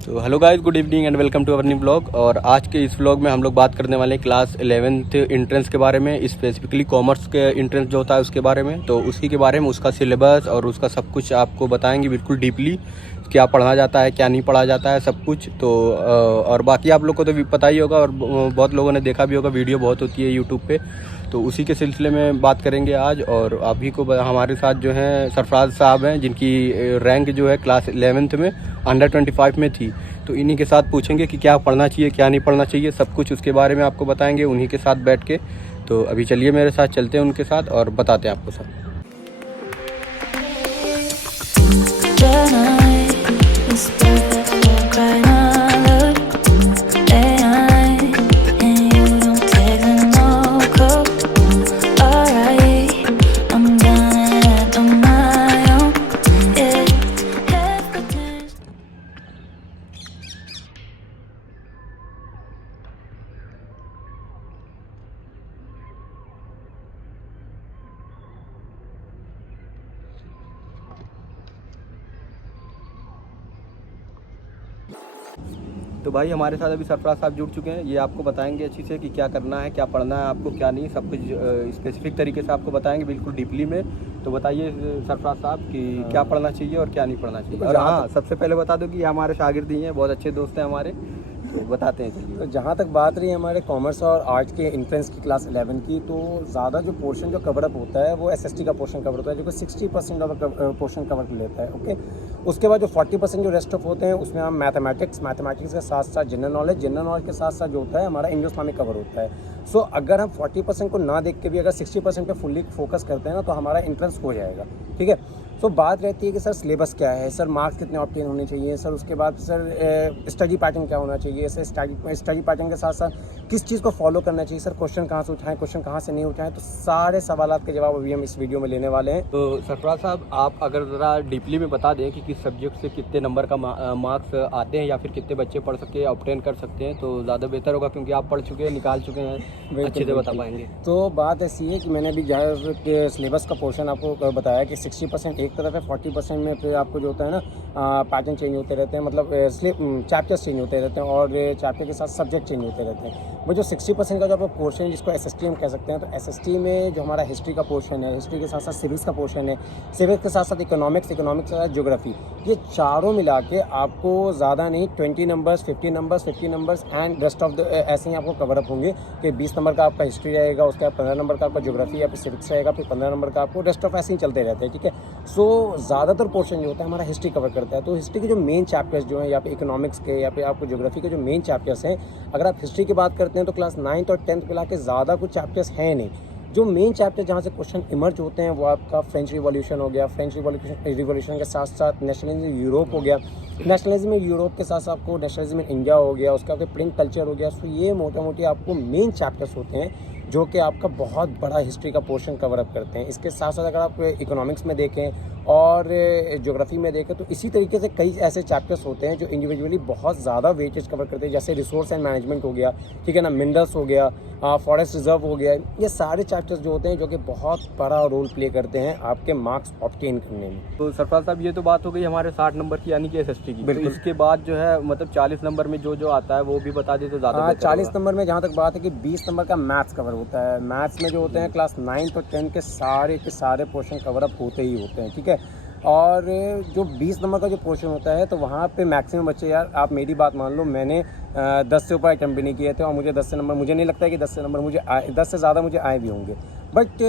तो hello guys, good evening and welcome to our new blog. और आज के इस ब्लॉग में हम लोग बात करने वाले हैं क्लास 11th इंट्रेंस के बारे में, स्पेसिफिकली कॉमर्स के इंट्रेंस जो होता है उसके बारे में। तो उसी के बारे में, उसका सिलेबस और उसका सब कुछ आपको बताएंगे बिल्कुल डीपली, क्या पढ़ा जाता है क्या नहीं पढ़ा जाता है सब कुछ। तो और बाकी आप लोग को तो पता ही होगा और बहुत लोगों ने देखा भी होगा, वीडियो बहुत होती है यूट्यूब पे। तो उसी के सिलसिले में बात करेंगे आज। और अभी को हमारे साथ जो हैं सरफराज साहब हैं, जिनकी रैंक जो है क्लास 11th में अंडर 25 में थी। तो इन्हीं के साथ पूछेंगे कि क्या पढ़ना चाहिए क्या नहीं पढ़ना चाहिए, सब कुछ उसके बारे में आपको बताएंगे उन्हीं के साथ बैठ के। तो अभी चलिए मेरे साथ चलते हैं उनके साथ और बताते हैं आपको सब। तो भाई हमारे साथ अभी सरफराज साहब जुड़ चुके हैं। ये आपको बताएंगे अच्छी से कि क्या करना है क्या पढ़ना है आपको क्या नहीं, सब कुछ स्पेसिफिक तरीके से आपको बताएंगे बिल्कुल डीपली में। तो बताइए सरफराज साहब कि क्या पढ़ना चाहिए और क्या नहीं पढ़ना चाहिए। और हाँ, सबसे पहले बता दो कि ये हमारे शागिर्द ही हैं, बहुत अच्छे दोस्त हैं हमारे। तो बताते हैं चलिए। तो जहाँ तक बात रही है हमारे कॉमर्स और आर्ट्स के इंट्रेंस की क्लास 11 की, तो ज़्यादा जो पोर्शन जो कवर अप होता है वो एसएसटी का पोर्शन कवर होता है, जो कि 60% पोर्शन कवर कर लेता है। ओके, उसके बाद जो 40% जो रेस्ट ऑफ होते हैं उसमें हम मैथमेटिक्स के साथ साथ जनरल नॉलेज के साथ साथ जो होता है हमारा इंग्लिश इस्लामिक कवर होता है। सो अगर हम 40% को ना देख के भी अगर 60% पे फुल्ली फोकस करते हैं ना, तो हमारा इंट्रेंस हो जाएगा। ठीक है, तो बात रहती है कि सर सिलेबस क्या है, सर मार्क्स कितने ऑब्टेन होने चाहिए, सर उसके बाद सर स्टडी पैटर्न क्या होना चाहिए, सर स्टडी पैटर्न के साथ साथ किस चीज़ को फॉलो करना चाहिए, सर क्वेश्चन कहाँ से उठाएं क्वेश्चन कहाँ से नहीं उठाएं। तो सारे सवालात के जवाब अभी हम इस वीडियो में लेने वाले हैं। तो सरफराज साहब, आप अगर ज़रा डीपली में बता दें कि किस सब्जेक्ट से कितने नंबर का मार्क्स आते हैं या फिर कितने बच्चे पढ़ सकते हैं ऑब्टेन कर सकते हैं, तो ज़्यादा बेहतर होगा, क्योंकि आप पढ़ चुके हैं निकाल चुके हैं, अच्छे से बता पाएंगे। तो बात ऐसी है कि मैंने अभी जहाँ सिलेबस का पोर्शन आपको बताया कि 60% एक तरफ है, 40% में फिर आपको जो होता है ना पैटर्न चेंज होते रहते हैं, मतलब चैप्टर्स चेंज होते रहते हैं और चैप्टर के साथ सब्जेक्ट चेंज होते रहते हैं। वो जो 60% का जो आपका पोर्शन है जिसको एसएसटी हम कह सकते हैं, तो एसएसटी में जो हमारा हिस्ट्री का पोर्शन है, हिस्ट्री के साथ साथ सिविक्स का पोर्शन है, सिविक्स के साथ साथ इकोनॉमिक्स के साथ ज्योग्राफी, ये चारों मिला के आपको ज़्यादा नहीं 20 numbers 50 numbers and rest of the ऐसे ही आपको कवर अप होंगे कि 20 नंबर का आपका हिस्ट्री रहेगा, उसके बाद 15 नंबर का आपका ज्योग्राफी या फिर सिविक्स रहेगा, फिर 15 नंबर का आपको रेस्ट ऑफ ऐसे ही चलते रहते हैं। ठीक है, सो ज़्यादातर पोर्शन जो होता है हमारा हिस्ट्री कवर करता है। तो हिस्ट्री के जो मेन चैप्टर्स जो हैं या फिर इकोनॉमिक्स के या फिर आपको ज्योग्राफी के जो मेन चैप्टर्स हैं, अगर आप हिस्ट्री की बात करते हैं तो क्लास 9th और 10th मिला के ज़्यादा कुछ चैप्टर्स हैं नहीं। जो मेन चैप्टर जहाँ से क्वेश्चन इमर्ज होते हैं वो आपका फ्रेंच रिवॉल्यूशन हो गया, फ्रेंच रिवॉल्यूशन के साथ साथ नेशनलिज्म यूरोप हो गया, नेशनलिज्म यूरोप के साथ साथ आपको नेशनलिज्म इंडिया हो गया, उसका फिर प्रिंट कल्चर हो गया। सो ये मोटा मोटी आपको मेन चैप्टर्स होते हैं जो कि आपका बहुत बड़ा हिस्ट्री का पोर्शन कवर अप करते हैं। इसके साथ साथ अगर आप इकोनॉमिक्स में देखें और ज्योग्राफी में देखें तो इसी तरीके से कई ऐसे चैप्टर्स होते हैं जो इंडिविजुअली बहुत ज़्यादा वेटेज कवर करते हैं, जैसे रिसोर्स एंड मैनेजमेंट हो गया, ठीक है ना, मिनरल्स हो गया, फॉरेस्ट रिजर्व हो गया। ये सारे चैप्टर्स जो होते हैं जो कि बहुत बड़ा रोल प्ले करते हैं आपके मार्क्स ऑब्टेन करने में। तो सरफराज साहब, ये तो बात हो गई हमारे 60 नंबर की यानी कि एसएसटी की। तो इसके बाद जो है मतलब 40 नंबर में जो आता है वो भी बता दे तो ज़्यादा। 40 नंबर में जहाँ तक बात है कि 20 नंबर का मैथ्स कवर होता है। मैथ्स में जो होते हैं क्लास 9th और 10th के सारे पोर्शन कवर अप होते ही होते हैं। ठीक है, और जो 20 नंबर का जो पोर्शन होता है तो वहाँ पे मैक्सिमम बच्चे, यार आप मेरी बात मान लो, मैंने 10 से ऊपर अटैम्प्ट भी नहीं किए थे और मुझे 10 से नंबर, मुझे नहीं लगता है कि 10 से नंबर मुझे 10 से ज़्यादा मुझे आए भी होंगे। बट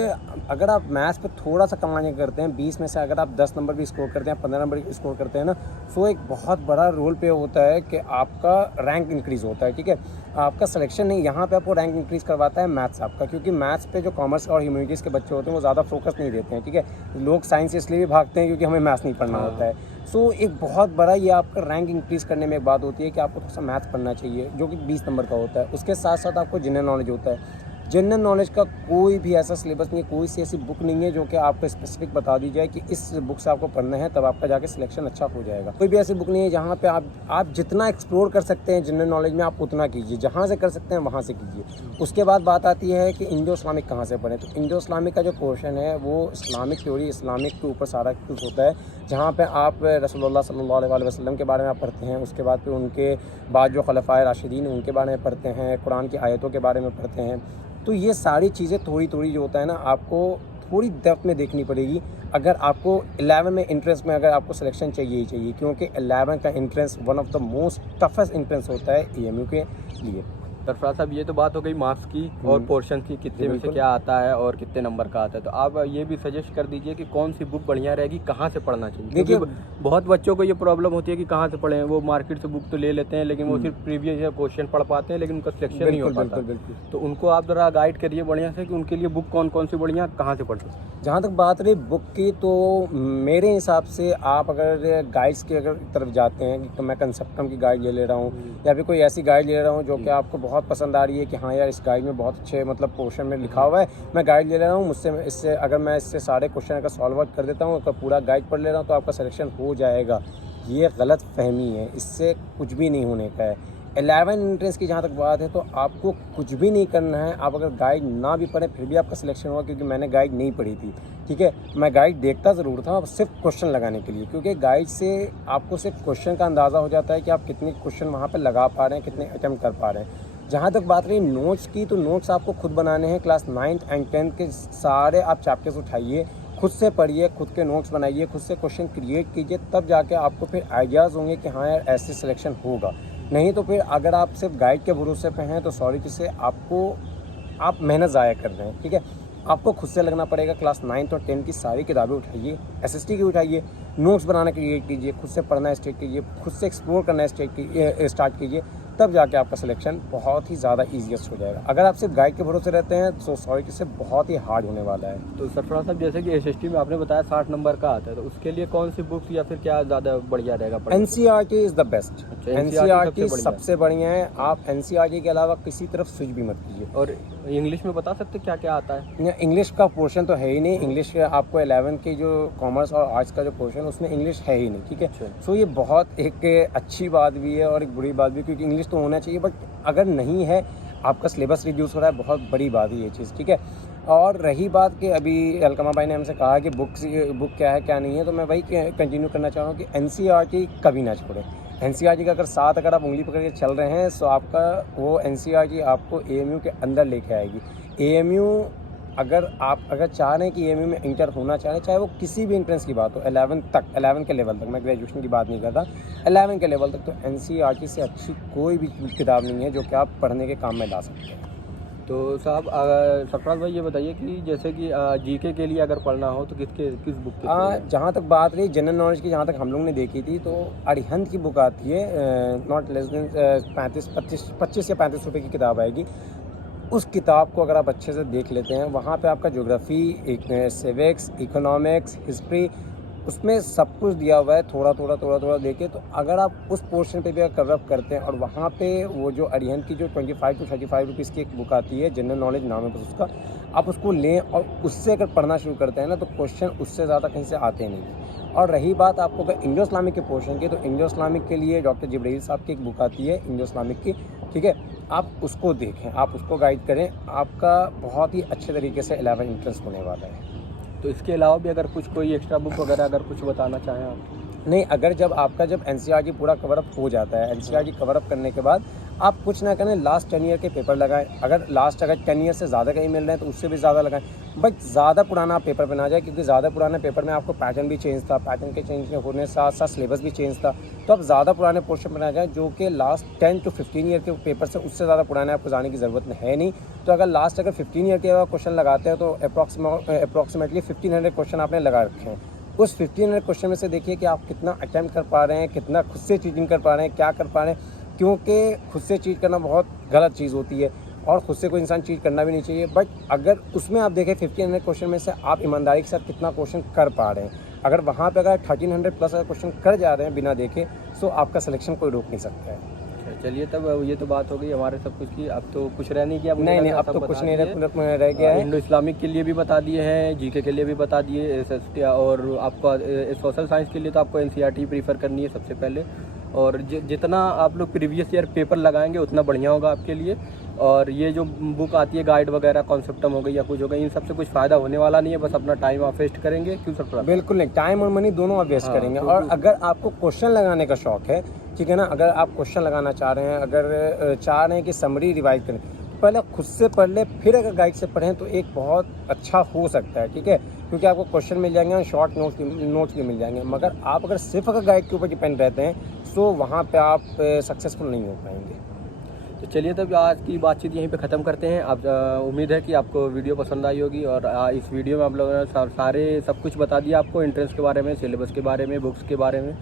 अगर आप मैथ्स पे थोड़ा सा कमाने करते हैं 20 में से अगर आप 10 नंबर भी स्कोर करते हैं, 15 नंबर भी स्कोर करते हैं ना, सो एक बहुत बड़ा रोल पे होता है कि आपका रैंक इंक्रीज़ होता है। ठीक है, आपका सिलेक्शन नहीं, यहाँ पे आपको रैंक इंक्रीज़ करवाता है मैथ्स आपका, क्योंकि मैथ्स पे जो कॉमर्स और ह्यूमैनिटीज़ के बच्चे होते हैं वो ज़्यादा फोकस नहीं देते हैं। ठीक है, लोग साइंस इसलिए भी भागते हैं क्योंकि हमें मैथ्स नहीं पढ़ना होता है। सो एक बहुत बड़ा ये आपका रैंक इंक्रीज़ करने में एक बात होती है कि आपको थोड़ा सा मैथ्स पढ़ना चाहिए, जो कि 20 नंबर का होता है। उसके साथ साथ आपको जनरल नॉलेज होता है। जनरल नॉलेज का कोई भी ऐसा सिलेबस नहीं है, कोई सी ऐसी बुक नहीं है जो कि आपको स्पेसिफिक बता दी जाए कि इस बुक से आपको पढ़ना है तब आपका जाके सिलेक्शन अच्छा हो जाएगा। कोई भी ऐसी बुक नहीं है जहाँ पे आप जितना एक्सप्लोर कर सकते हैं जनरल नॉलेज में आप उतना कीजिए, जहाँ से कर सकते हैं वहाँ से कीजिए। उसके बाद बात आती है कि इंडो इस्लामिक कहाँ से पढ़ें। तो इंडो इस्लामिक का जो पोर्शन है वो इस्लामिक थ्योरी, इस्लामिक के ऊपर सारा कुछ होता है, जहाँ पे आप रसूलुल्लाह सल्लल्लाहु अलैहि वसल्लम के बारे में आप पढ़ते हैं। उसके बाद फिर उनके बाद जो खलफाए राशिदीन हैं उनके बारे में पढ़ते हैं, कुरान की आयतों के बारे में पढ़ते हैं। तो ये सारी चीज़ें थोड़ी थोड़ी जो होता है ना, आपको थोड़ी डेप्थ में देखनी पड़ेगी अगर आपको 11 में इंट्रेंस में अगर आपको सिलेक्शन चाहिए ही चाहिए, क्योंकि 11 का entrance one of the most toughest entrance होता है AMU के लिए। सरफराज साहब, ये तो बात हो गई मार्क्स की और पोर्शन की, कितने में से क्या आता है और कितने नंबर का आता है। तो आप ये भी सजेस्ट कर दीजिए कि कौन सी बुक बढ़िया रहेगी, कहाँ से पढ़ना चाहिए। देखिए, क्योंकि बहुत बच्चों को ये प्रॉब्लम होती है कि कहाँ से पढ़ें, वो मार्केट से बुक तो ले लेते हैं लेकिन वो सिर्फ प्रीवियस क्वेश्चन पढ़ पाते हैं लेकिन उनका सिलेक्शन नहीं हो पाता। तो उनको आप ज़रा गाइड करिए बढ़िया से कि उनके लिए बुक कौन कौन सी बढ़िया, कहाँ से पढ़ सकते हैं। जहाँ तक बात रही बुक की, तो मेरे हिसाब से आप अगर गाइड्स की अगर तरफ जाते हैं तो मैं कंसेप्टम की गाइड ले रहा हूँ या फिर कोई ऐसी गाइड ले रहा हूँ जो कि आपको बहुत पसंद आ रही है कि हाँ यार इस गाइड में बहुत अच्छे मतलब पोर्शन में लिखा हुआ है, मैं गाइड ले रहा हूँ, मुझसे इससे अगर मैं इससे सारे क्वेश्चन अगर सॉल्व आउट कर देता हूँ, अगर पूरा गाइड पढ़ ले रहा हूँ तो आपका सिलेक्शन हो जाएगा। ये गलत फहमी है, इससे कुछ भी नहीं होने का है। 11 इंट्रेंस की जहाँ तक बात है तो आपको कुछ भी नहीं करना है। आप अगर गाइड ना भी पढ़ें फिर भी आपका सिलेक्शन होगा, क्योंकि मैंने गाइड नहीं पढ़ी थी, ठीक है। मैं गाइड देखता ज़रूर था सिर्फ क्वेश्चन लगाने के लिए, क्योंकि गाइड से आपको सिर्फ क्वेश्चन का अंदाज़ा हो जाता है कि आप कितने क्वेश्चन वहाँ पर लगा पा रहे हैं, कितने अटैम्प्ट कर पा रहे हैं। जहाँ तक बात रही नोट्स की, तो नोट्स आपको खुद बनाने हैं। क्लास 9th एंड 10th के सारे आप चैप्टर्स उठाइए, खुद से पढ़िए, खुद के नोट्स बनाइए, खुद से क्वेश्चन क्रिएट कीजिए, तब जाके आपको फिर आइडियाज़ होंगे कि हाँ यार ऐसे सिलेक्शन होगा। नहीं तो फिर अगर आप सिर्फ गाइड के भरोसे पे हैं तो सॉरी से आप मेहनत ज़ाया कर रहे हैं, ठीक है। आपको खुद से लगना पड़ेगा। क्लास 9th और 10th की सारी किताबें उठाइए, SST की उठाइए, नोट्स बनाना क्रिएट कीजिए, खुद से पढ़ना स्टार्ट कीजिए, खुद से एक्सप्लोर करना स्टार्ट कीजिए, तब जाके आपका सिलेक्शन बहुत ही ज़्यादा ईजीएस्ट हो जाएगा। अगर आप सिर्फ गाइड के भरोसे रहते हैं तो सॉरी से बहुत ही हार्ड होने वाला है। तो सरफराज साहब, जैसे कि SST में आपने बताया 60 नंबर का आता है, तो उसके लिए कौन सी बुक्स या फिर क्या ज़्यादा बढ़िया रहेगा? NCERT is the best. अच्छा, NCERT सबसे बढ़िया है। आप NCERT के अलावा किसी तरफ स्विच भी मत कीजिए। और इंग्लिश में बता सकते क्या क्या आता है? इंग्लिश का पोर्शन तो है ही नहीं। इंग्लिश आपको 11 की जो कॉमर्स और आर्ट्स का जो पोर्शन उसमें इंग्लिश है ही नहीं, ठीक है। सो ये बहुत एक अच्छी बात भी है और एक बुरी बात भी, क्योंकि इंग्लिश तो होना चाहिए, बट अगर नहीं है, आपका सिलेबस रिड्यूस हो रहा है, बहुत बड़ी बात है ये चीज़, ठीक है। और रही बात कि अभी अलकमा भाई ने हमसे कहा कि बुक क्या है क्या नहीं है, तो मैं वही कंटिन्यू करना चाह रहा हूँ कि NCERT कभी ना छोड़ें। NCERT का अगर आप उंगली पकड़ के चल रहे हैं तो आपका वो NCERT आपको AMU के अंदर लेके आएगी। AMU अगर चाह रहे हैं कि AMU में इंटर होना चाह रहे हैं, चाहे वो किसी भी इंट्रेंस की बात हो, 11 के लेवल तक, मैं ग्रेजुएशन की बात नहीं करता, 11 के लेवल तक, तो NCERT से अच्छी कोई भी किताब नहीं है जो कि आप पढ़ने के काम में ला सकते हैं। तो साहब, सरफराज भाई ये बताइए कि जैसे कि GK के लिए अगर पढ़ना हो तो किस बुक की? जहाँ तक बात रही जनरल नॉलेज की, जहाँ तक हम लोग ने देखी थी, तो अरिहंत की बुक आती है, नॉट लेस देन 25 या 35 रुपये की किताब आएगी। उस किताब को अगर आप अच्छे से देख लेते हैं, वहाँ पे आपका ज्योग्राफी, सिविक्स, इकोनॉमिक्स, हिस्ट्री, उसमें सब कुछ दिया हुआ है, थोड़ा देखे। तो अगर आप उस पोर्शन पे भी कवर अप करते हैं और वहाँ पे वो जो अरिहंत की जो 25 to 35 रुपीज़ की एक बुक आती है, जनरल नॉलेज नाम है बस उसका, आप उसको लें और उससे अगर पढ़ना शुरू करते हैं ना, तो क्वेश्चन उससे ज़्यादा कहीं से आते नहीं। और रही बात आपको अगर इंडो इस्लामिक के पोर्शन की, तो इंडो इस्लामिक के लिए डॉक्टर जिब्राइल साहब की एक बुक आती है इंडो इस्लामिक की, ठीक है। आप उसको देखें, आप उसको गाइड करें, आपका बहुत ही अच्छे तरीके से 11 इंट्रेंस होने वाला है। तो इसके अलावा भी अगर कोई एक्स्ट्रा बुक वगैरह अगर कुछ बताना चाहें आप? नहीं, अगर जब NCERT पूरा कवरअप हो जाता है, NCERT कवरअप करने के बाद आप कुछ ना करें, लास्ट 10 ईयर के पेपर लगाएं। अगर 10 ईयर से ज़्यादा कहीं मिल रहे हैं तो उससे भी ज़्यादा लगाएं, बट ज़्यादा पुराना आप पेपर पे ना जाए, क्योंकि ज़्यादा पुराने पेपर में आपको पैटर्न भी चेंज था, पैटर्न के चेंज होने के साथ साथ सिलेबस भी चेंज था। तो आप ज़्यादा पुराने पोर्शन पर ना जाएँ, जो कि लास्ट 10 to 15 ईयर के पेपर से उससे ज़्यादा पुराने आपको जाने की ज़रूरत है नहीं। तो अगर 15 ईयर के क्वेश्चन लगाते हैं तो अप्रॉक्सीमेटली 1500 क्वेश्चन आपने लगा रखे हैं। उस 1500 क्वेश्चन में से देखिए कि आप कितना अटैम्प्ट कर पा रहे हैं, कितना खुद से चीटिंग कर पा रहे हैं, क्या कर पा रहे हैं, क्योंकि खुद से चीट करना बहुत गलत चीज़ होती है और खुद से कोई इंसान चीट करना भी नहीं चाहिए। बट अगर उसमें आप देखें 1500 क्वेश्चन में से आप ईमानदारी के साथ कितना क्वेश्चन कर पा रहे हैं, अगर वहाँ पे अगर 1300 प्लस क्वेश्चन कर जा रहे हैं बिना देखे, तो आपका सिलेक्शन कोई रोक नहीं सकता है। चलिए तब ये तो बात हो गई हमारे सब कुछ की, अब तो कुछ रह नहीं गया। मुझे नहीं लगा अब सब तो बता कुछ नहीं दिए। रह गया है। इंडो इस्लामिक के लिए भी बता दिए हैं, जीके के लिए भी बता दिए, और आपको सोशल साइंस के लिए तो आपको एनसीईआरटी प्रीफर करनी है सबसे पहले। और जितना आप लोग प्रीवियस ईयर पेपर लगाएंगे उतना बढ़िया होगा आपके लिए। और ये जो बुक आती है गाइड वगैरह, कॉन्सेप्टम हो गई या कुछ हो गई, इन सबसे कुछ फ़ायदा होने वाला नहीं है, बस अपना टाइम आप वेस्ट करेंगे। क्यों सर? थोड़ा बिल्कुल नहीं, टाइम और मनी दोनों आप वेस्ट हाँ, करेंगे। तो और अगर आपको क्वेश्चन लगाने का शौक है, ठीक है ना, अगर आप क्वेश्चन लगाना चाह रहे हैं, अगर चाह रहे हैं कि समरी रिवाइज करें, पहले खुद से पढ़ ले, फिर अगर गाइड से पढ़ें तो एक बहुत अच्छा हो सकता है, ठीक है, क्योंकि आपको क्वेश्चन मिल जाएंगे और शॉर्ट नोट्स भी मिल जाएंगे। मगर आप अगर सिर्फ अगर गाइड के ऊपर डिपेंड रहते हैं तो वहाँ पे आप सक्सेसफुल नहीं हो पाएंगे। तो चलिए तब आज की बातचीत यहीं पे ख़त्म करते हैं। आप उम्मीद है कि आपको वीडियो पसंद आई होगी, और इस वीडियो में आप लोगों ने सारे सब कुछ बता दिया आपको, एंट्रेंस के बारे में, सिलेबस के बारे में, बुक्स के बारे में।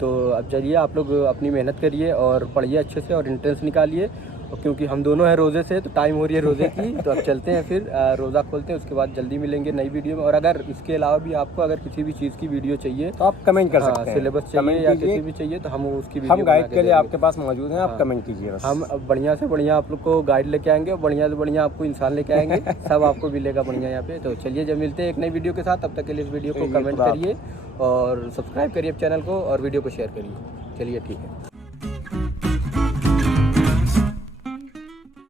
तो अब चलिए आप लोग अपनी मेहनत करिए और पढ़िए अच्छे से और एंट्रेंस निकालिए। और क्योंकि हम दोनों हैं रोज़े से, तो टाइम हो रही है रोज़े की, तो अब चलते हैं फिर रोज़ा खोलते हैं, उसके बाद जल्दी मिलेंगे नई वीडियो में। और अगर इसके अलावा भी आपको अगर किसी भी चीज़ की वीडियो चाहिए तो आप कमेंट कर सकते हैं, सिलेबस चाहिए या किसी भी चाहिए, तो हम उसकी वीडियो हम गाइड के लिए देंगे। आपके पास मौजूद हैं, आप कमेंट कीजिए बस। हम अब बढ़िया से बढ़िया आप लोग को गाइड लेके आएंगे और बढ़िया से बढ़िया आपको इंसान लेके आएंगे। सब आपको मिलेगा बढ़िया यहाँ पे। तो चलिए जब मिलते हैं एक नई वीडियो के साथ, तब तक के लिए इस वीडियो को कमेंट करिए और सब्सक्राइब करिए चैनल को और वीडियो को शेयर करिए। चलिए ठीक है।